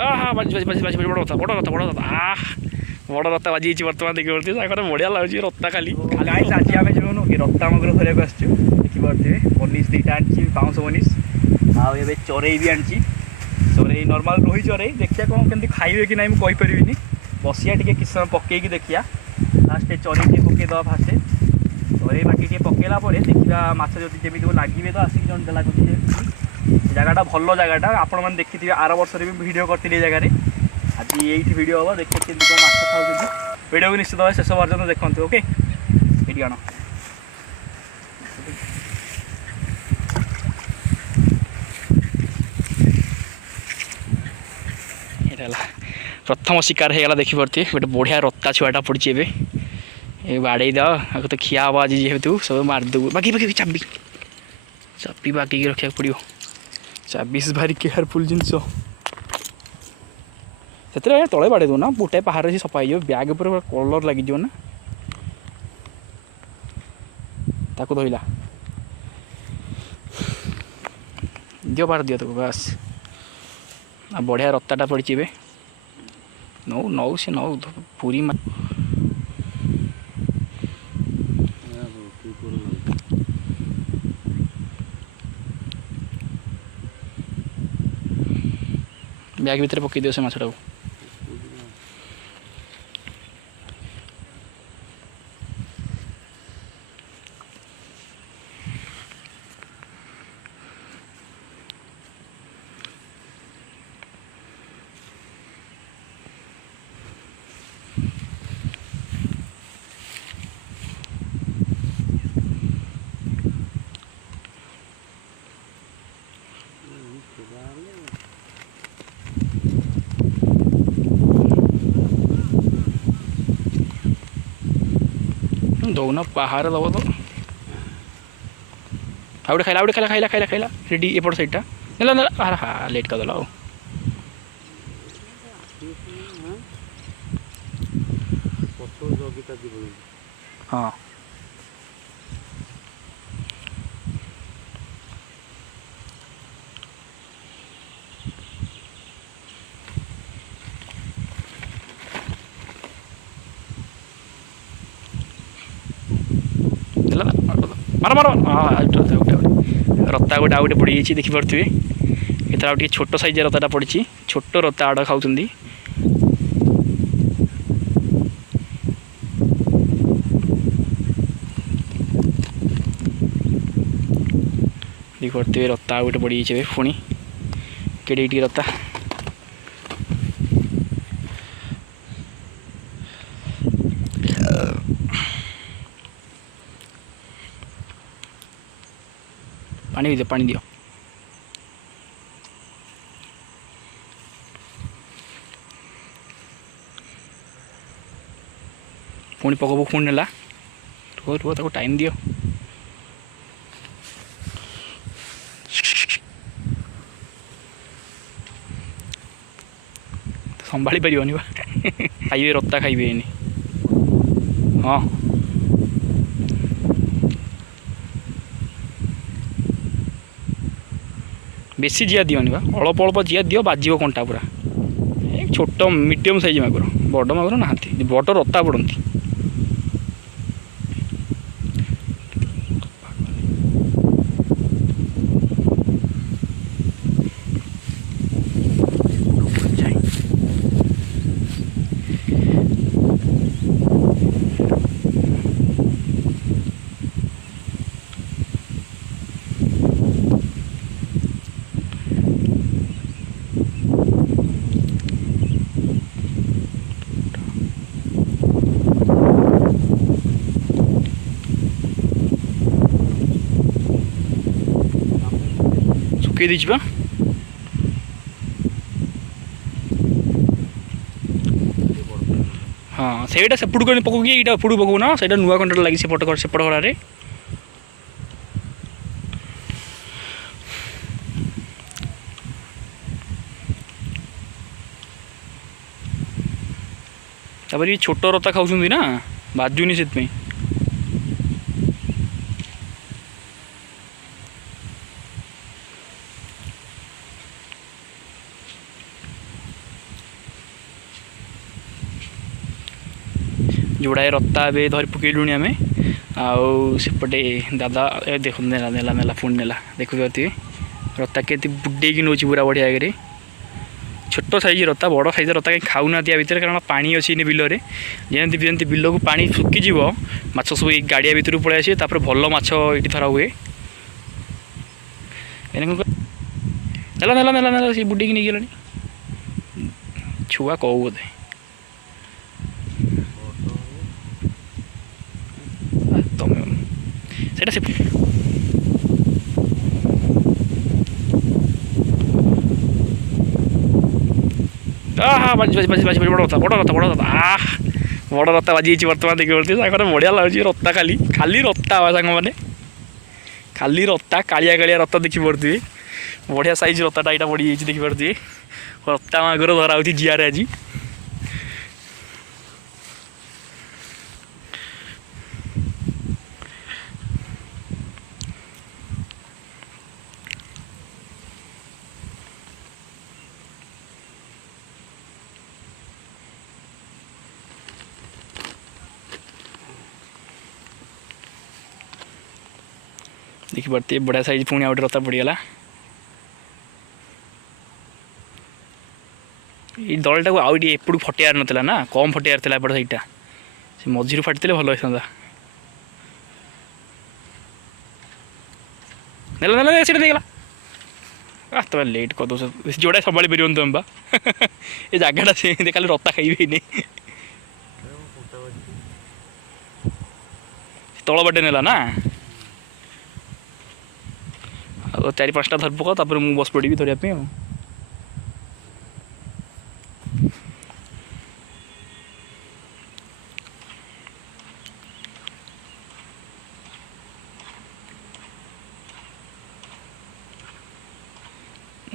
हाँ बाजी बाजी बाजी बाजी बड़ रथ बड़ रथ बड़ रथ बड़ रथ बाजी बर्तमान देखी पड़ती बढ़िया लगे रत्ता खाली गाइस आज आम जीवन कि रत्ता मगर धरक आसचु देखी पारे बनिश दुईटा आनी पाउंस बनिश आए चरई भी आनी चरई नर्माल रोही चरई देखिए कौन केमती खाइबे कि ना मुझे बसिया टे किस समय पकईकि देखिया लास्ट चरई टे पकईदे फास्ट चरई बाकी टे पकईला देखा माछ जब जमी लगे तो आसिक जन लगुच जगटा भल जगटा आपण मैंने देखी आर वर्ष भी भिड करी जगार आज ये भिड हम देखिए कौन माछ खाऊ भिडियो को निश्चित भाव शेष पर्यटन देखते ओके ये आण प्रथम शिकार होगा देखिपे गोटे बढ़िया रत्ता छुआटा पड़ी ए बाड़े दे तो खिया हम आज जेहेतु सब मारिदेव बाकी बाकी चाबी चाबी बाकी रखा पड़ो चाबी भारी केयरफुल जिनस से तले बाड़े दो ना गोटे पहाड़ से सफा हो बैग पर कलर लगे ना ताको धोला दियो बार दियो तक बस बढ़िया रत्ताटा पड़ी नौ नौ से नौ पूरी बैग भितर पकई दियो से माछटा को दौना पहाड़ दब तो आउटे खाइला आउटे खाइला खाइला खाइला खाइला रेडी एपट साइडटा नेला नेला हाँ हाँ लेट कर देला हाँ मार मार हाँ रत्ता गोटे आउटे पड़ जाइए देखिपे इतना आउ छोट साइज रत्ताटा पड़ी छोट रत्ता आड़ खाऊँ देखिपे रत्ता गोटे पड़ जाइए पुणी केड़े रत्ता पानी दियो पानी दियो पुणी पकब पुणी नेला रुह रुह ताको टाइम दियो संभाली पारिबनी बा खाइबे रत्ता खाइबे हाँ बेसी जिया दियोनी बा अल्प अल्प जिया दियो बाजिव कंटा पूरा छोट मीडियम साइज मागुर बड़ मागुर ना बड़ रत्ता पड़ती सुखी दीजिए हाँ से सेपट को पकौक ये एपट पकौ ना से नुआ कंटा लगी सेपट खड़े तापर छोट रत्ता खाऊँ ना बाजुनी से जोड़ाए रत्ता ए धरी पकईलुणी आम आउपटे दादा देख नेला नेला नेला पुणी नेला देखुए रत्ता के बुड़े नौ पूरा बढ़िया आगे छोट साइज रत्ता बड़ साइज रत्ता कहीं खाऊना भितर कारण पानी अच्छी बिल में जमी जमी बिल को पानी सुखीज माछ सब गाड़िया भितर पलि आसे भल माछ ये धरा हुए नेला नेला नेला नेला सी बुड़े नहीं गला छुआ कौ बोधे तुम से हाँ बाजी बाजी बाजी बाजी बड़ रत्ता बड़ रत्ता बड़ रत्ता बड़ रत्ता बाजी बर्तमान देखिए बढ़िया लगे रत्ता खाली खाली रत्ता सांग मैंने खाली रत्ता कालिया कालिया रत्ता देखी पड़े बढ़िया साइज रत्ताटा यहाँ बढ़ी जाइए देखी पड़े रत्ता मागर धरा हो जियारे आज देखी पड़ती बढ़िया साइज पुणी आउट रत्ता पड़गला ये दलटा को आउट एपटू फटेयार नाला ना कम फटेयार था एपट सईटा से मझीरू फाटी भल होता नेला नेला सीटा देगला तुम लेट कर दो जोड़ा संभाली पार तुम बा ये जगटा से खाली रत्ता खाइबे नहीं तल बाटे नेला ना चार पाँचटा धर पक मुझे बस पड़ी धरने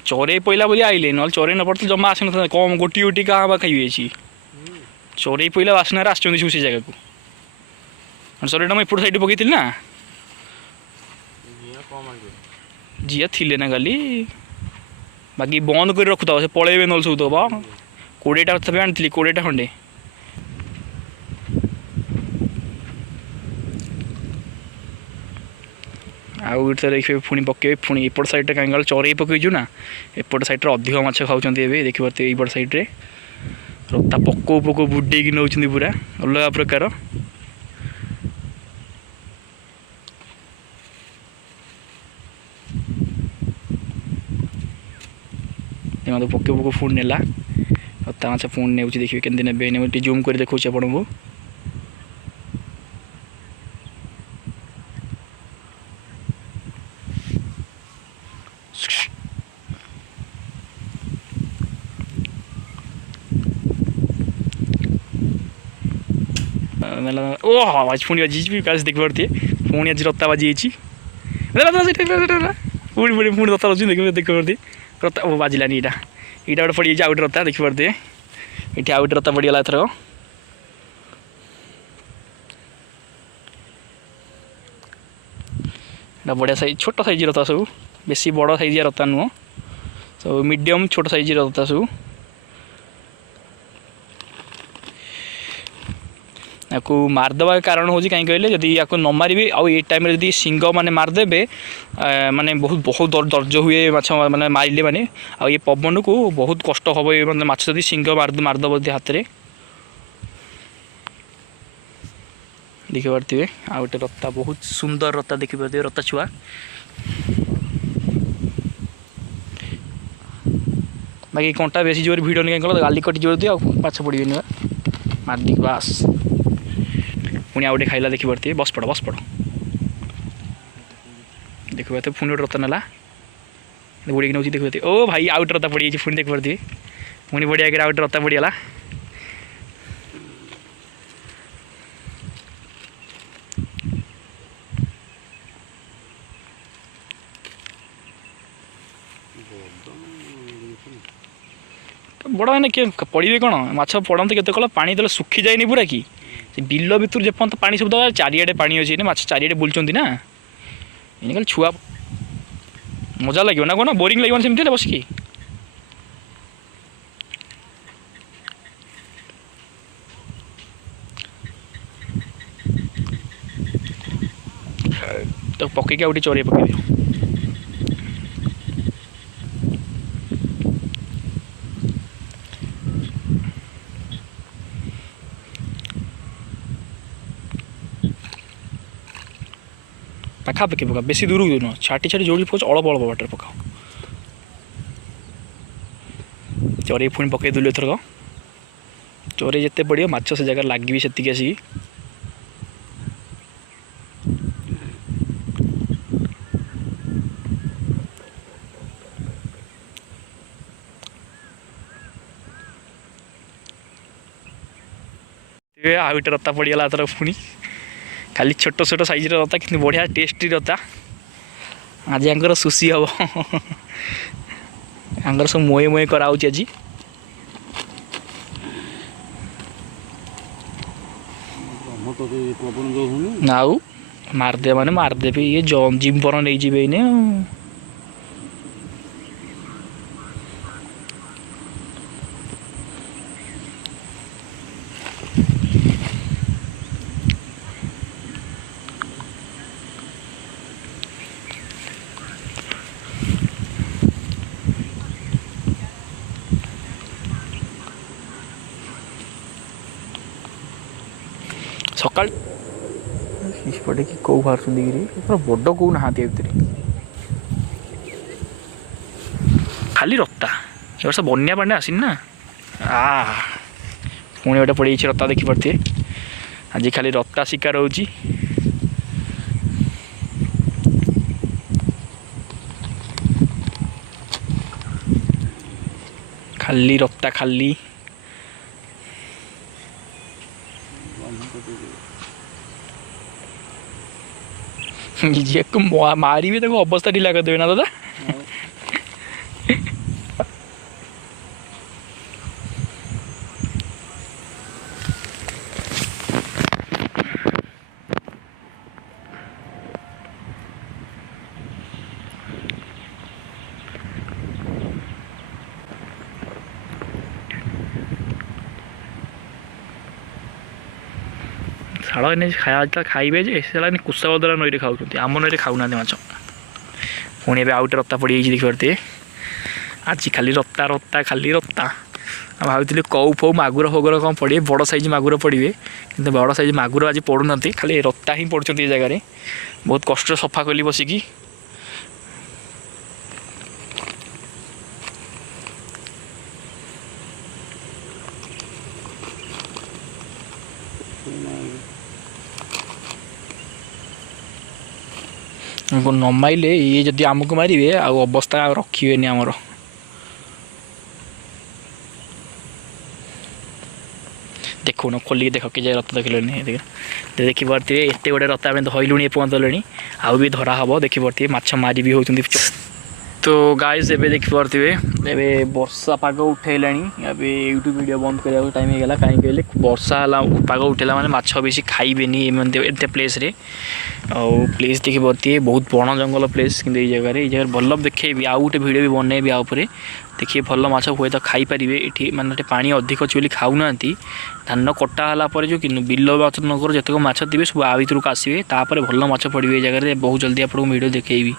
चोरे पहला बोली आइले ना चोरे न पड़ते जमा आस ना कम गोटी गोटी क्या बा खाइबे चोरे पहला बासनार आस से जगह को चोरेटा मुझे एपट साइड पकई ना झील थिले ना खाली बाकी बंद कर रखुता से पलैबे ना सब दबा 20टा तथा आनी 20टा खंडे आउ देखिए पुणी पके पुणी एपट साइड कहीं चोरे पकईचु ना एपट साइड अधिक माछ खाऊँ देखिए यपट साइड रत्ता पको पको बुड़े नौ पूरा अलग प्रकार तो पके पको पुणी नेला रत्ता माछ पुणी ने देखिए केमती ने जूम कर देखा आपण को ओह आज पुणी बाजी काश देख पारे पुणी आज रत्ता बाजी पुणी पुणी पुणी रत्ता बाजी देख पारे रत्ता ओ बाजिलानी यहाँ यहाँ गोटे पड़ जाए आउट रत्ता देख पारे ये आउट रत्ता पड़गला एथर बढ़िया साइज छोट साइज रत्ता सब बेसी बड़ साइज रत्ता नुह सब मीडियम छोट साइज रत्ता सब या मारदेवा कारण हूँ कहीं कहले जदि या न मारे आउ ये टाइम जब सिंग मैंने मारदेवे माने बहुत बहुत दर्ज हुए माछ मैंने मारे मैंने आ ये पवन को बहुत कष्ट हम ये मतलब माछ जब सिंग मारदेव हाथ में देखी पारे आ गए रत्ता बहुत सुंदर रत्ता देखी पारे रत्ता छुआ बाकी कंटा बेसी जोर भिड़ नहीं कहीं गाली कटी जोर दिए माछ पड़े मारदी बास पुणी आउटे खाइला देखी पारे बस पड़ देख पाते पुणी गोटे रत्ता नाला बुड़ी नौ देख पाते ओ भाई आउट रत्ता पड़ जाइए पुणी देख पारे पुणी बढ़िया कर आउट रत्ता पड़गला बड़ मैंने किए पड़े कौन माछ पड़ते केत कल पानी तेल सुखी जाए पूरा कि बिल भितर जेपर्यंत पानी सब दबा चारिआडे पानी अच्छे माछ चारिआडे बुलूँ ना इन खाली छुआ मजा लगे ना कौन बोरिंग लगे सेमती बसिकी पकईकि आउ चरे पकई पाखापाखि पका बेसी दूर नुह छाटी छाटी जोड़ी पकाच अल्प अल्प बाटर पकाओ चरे पुणी पकईदेलु एथरक चरे जिते पड़ो माछ से जगह लगे से आसिक आउ गोटे रत्ता पड़गला थर पुणी खाली छोट छोट साइज रत्ता कि बढ़िया टेस्टी रत्ता आज आंकर सुशी हम आंकर सब मोए मोए कराऊँ आज आउ मारदे माने मारदेवे ये जिम्पर नहीं जी इने सकाल पटे कि कौ बाहर पूरा बड़ कौ ना भितर खाली रत्ता ये वर्ष बन्या पाने आसीन ना पुणी गोटे पड़ रत्ता देखिपे आज खाली रत्ता शिकार हो खाली रत्ता खाली ये मारी भी देखो अवस्था ढीला कर देवे ना दादा छाड़ इन खाया खाइबे जे कुशाबदला नई खाऊँ आम नई खाऊना माछ पुणी ए आउटे रत्ता पड़ देखी पारे आज खाली रत्ता रत्ता खाली रत्ता भाई कौ फौ मागुर फगुर कौन पड़े बड़ साइज मागुर पड़े कि बड़ साइज मागुर आज पड़ूना खाली रत्ता ही पड़ुंट ये जगह बहुत कष्ट सफा कली बसिकी न माइले ये जदि आमको मारे अवस्था रखिए आमर देखो न खोलिक देख कि रत्त देखिले देखिपे एत गोटे रत्ता आम धरलुणी एपर्तले आउ भी धरा हम देखिपे माछ मारी भी होती तो गाइस एबे देखिपे एबे वर्षा पाग उठेला यूट्यूब वीडियो बंद करने टाइम हो गला कहीं कहले वर्षा पाग उठेला माने माछ बेसी खाइबेनी एत प्लेस रे प्लेस देखिपे बहुत बण जंगल प्लेस कि ये जगह भल देखेबी आउ गोटे वीडियो भी बनैबी आउे देखिए भल माछ हुए तो खाई पारे ये माने पानी अधिक अच्छे बोली खाऊना धान कटाला जो कि बिल माछ नगर जितक माछ थे सब आ भर को आसवे भल माछ पड़े जगह बहुत जल्दी आपको वीडियो देखेबी।